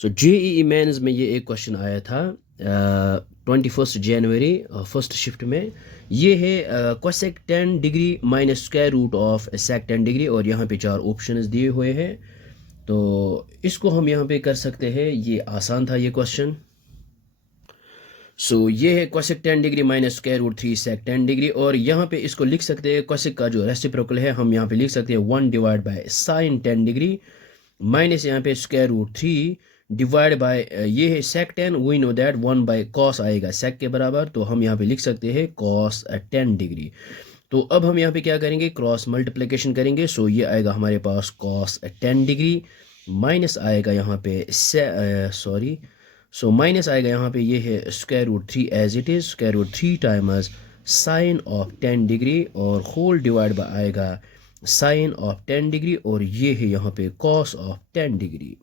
सो JEE mains में ये एक क्वेश्चन आया था 21 जनवरी फर्स्ट शिफ्ट में। ये है cosec 10 degree minus square root of sec 10 degree, और यहाँ पे 4 ऑप्शंस दिए हुए हैं। तो इसको हम यहाँ पे कर सकते हैं, ये आसान था ये क्वेश्चन। सो ये है cosec 10 degree minus square root 3 sec 10 degree, और यहाँ पे इसको लिख सकते हैं कोसेक का जो रेसिप्रोकल है हम यहाँ पे लिख सकते हैं 1 divide by sine 10 degree minus यहाँ पे स्क्वायर रूट 3 डिवाइड बाय ये है sec 10। We know that 1 by cos आएगा सेक के बराबर, तो हम यहाँ पे लिख सकते हैं कॉस 10 डिग्री। तो अब हम यहाँ पे क्या करेंगे, क्रॉस मल्टीप्लिकेशन करेंगे। सो ये आएगा हमारे पास कॉस 10 डिग्री माइनस आएगा यहाँ पे सो माइनस आएगा यहाँ पे ये है square root 3 as it is, square root 3 times sine of 10 degree, और होल डिवाइड बाय आएगा साइन ऑफ 10 डिग्री, और ये है यहाँ पे कॉस ऑफ 10 डिग्री।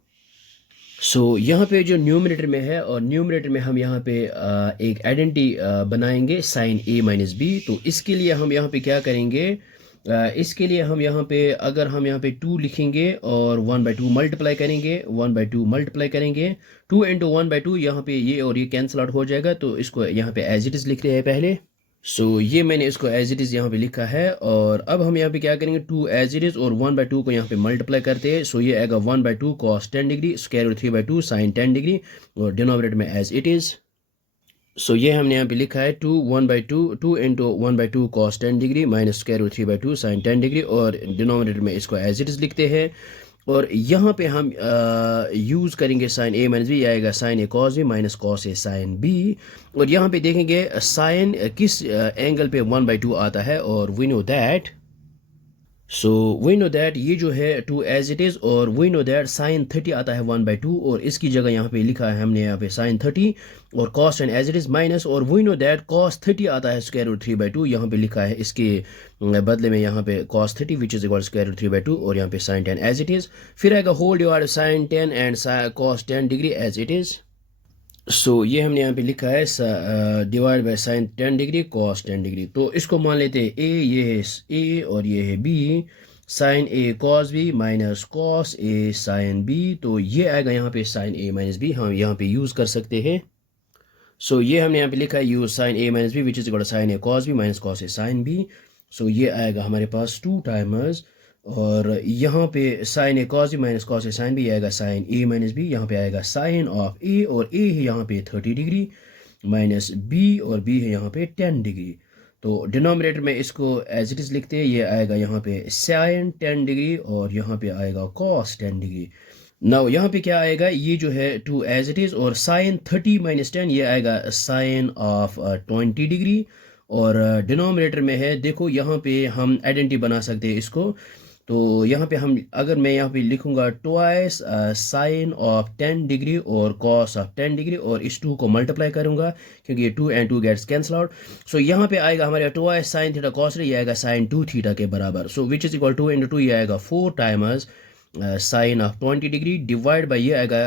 सो यहाँ पे जो न्यूमरेटर में है, और न्यूमरेटर में हम यहाँ पे एक आइडेंटिटी बनाएंगे साइन ए माइनस बी। तो इसके लिए हम यहाँ पे क्या करेंगे, इसके लिए हम यहाँ पे अगर हम यहाँ पे 2 लिखेंगे और 1/2 मल्टीप्लाई करेंगे, 1/2 मल्टीप्लाई करेंगे, 2 इंटू 1/2 यहाँ पे ये और ये कैंसिल आउट हो जाएगा। तो इसको यहाँ पे एज इट इज़ लिखते हैं पहले। सो ये मैंने इसको एज इट इज़ यहाँ पे लिखा है, और अब हम यहाँ पे क्या करेंगे, 2 एज इट इज़ और 1/2 को यहाँ पे मल्टीप्लाई करते हैं। सो ये आएगा 1/2 cos 10 degree square root 3/2 sine 10 degree, और डिनोमिनेटर में एज इट इज़। सो ये हमने यहाँ पे लिखा है 2 into 1/2 cos 10 degree minus square root 3/2 sine 10 degree, और डिनोमिनेटर में इसको एज इट इज़ लिखते हैं। और यहाँ पे हम यूज़ करेंगे साइन ए माइनस बी, आएगा sine A cos B minus cos A sine B. और यहाँ पे देखेंगे साइन किस एंगल पे 1/2 आता है, और वी नो दैट ये जो है 2 एज इट इज़, और वी नो दैट साइन 30 आता है 1/2, और इसकी जगह यहाँ पे लिखा है हमने यहाँ पे साइन 30 और cos and as it is minus, और वी नो दैट कॉस 30 आता है स्क्वायर रूट 3/2। यहाँ पे लिखा है इसके बदले में यहाँ पे cos 30 which is equal square root 3/2, और यहाँ पे साइन 10 एज इट इज़। फिर आएगा whole divide sine 10 and cos 10 degree as it is. So ये हमने यहाँ पे लिखा है divide by sine 10 degree cos 10 degree. तो इसको मान लेते हैं ए, ये है ए और ये है B, sign A cos B minus cos A sine B. तो ये आएगा यहाँ पे साइन ए माइनस बी, हम यहाँ पे यूज़ कर सकते हैं। सो ये हमने यहाँ पे लिखा है use sine A minus B which is equal sine A cos B minus cos A sine B. So ये आएगा हमारे पास 2 टाइमर्स, और यहाँ पे sine A cos B minus cos A sine B आएगा साइन ए माइनस बी, यहाँ पे आएगा साइन ऑफ ए, और ए है यहाँ पे 30 डिग्री माइनस बी, और बी है यहाँ पे 10 डिग्री। तो डिनोमिनेटर में इसको एज इट इज़ लिखते हैं, ये आएगा यहाँ पे साइन 10 डिग्री, और यहाँ पे आएगा कॉस 10 डिग्री। नाउ यहाँ पे क्या आएगा, ये जो है 2 एज इट इज़, और साइन 30 माइनस 10 ये आएगा साइन ऑफ 20 डिग्री, और डिनोमिनेटर में है देखो यहाँ पे हम आइडेंटिटी बना सकते हैं इसको। तो यहाँ पे हम अगर मैं यहाँ पे लिखूंगा ट्वाइस साइन ऑफ 10 डिग्री और कॉस ऑफ 10 डिग्री, और इस 2 को मल्टीप्लाई करूंगा क्योंकि ये 2 and 2 गेट्स कैंसिल आउट। सो यहाँ पे आएगा हमारे ट्वाइस साइन थीटा कॉस ये आएगा साइन 2 थीटा के बराबर। So which is equal 2 into 2 ये आएगा 4 times sine of 20 degree divide by ये आएगा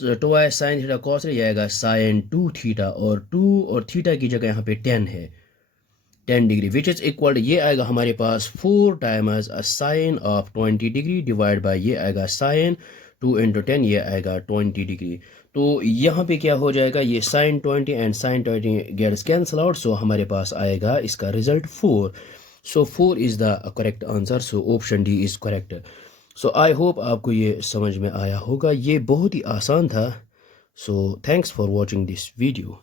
ट्वाइस साइन थीटा कॉस ये आएगा साइन 2 थीटा, और 2 और थीटा की जगह यहाँ पे 10 है 10 डिग्री विच इज इक्वल ये आएगा हमारे पास 4 times sine of 20 degree divide by ये आएगा साइन 2 इंटू 10 ये आएगा 20 डिग्री। तो यहाँ पे क्या हो जाएगा, ये sine 20 and sine 20 gets cancel out. So हमारे पास आएगा इसका result 4। So 4 is the correct answer. So option D is correct. So I hope आपको ये समझ में आया होगा, ये बहुत ही आसान था। So thanks for watching this video.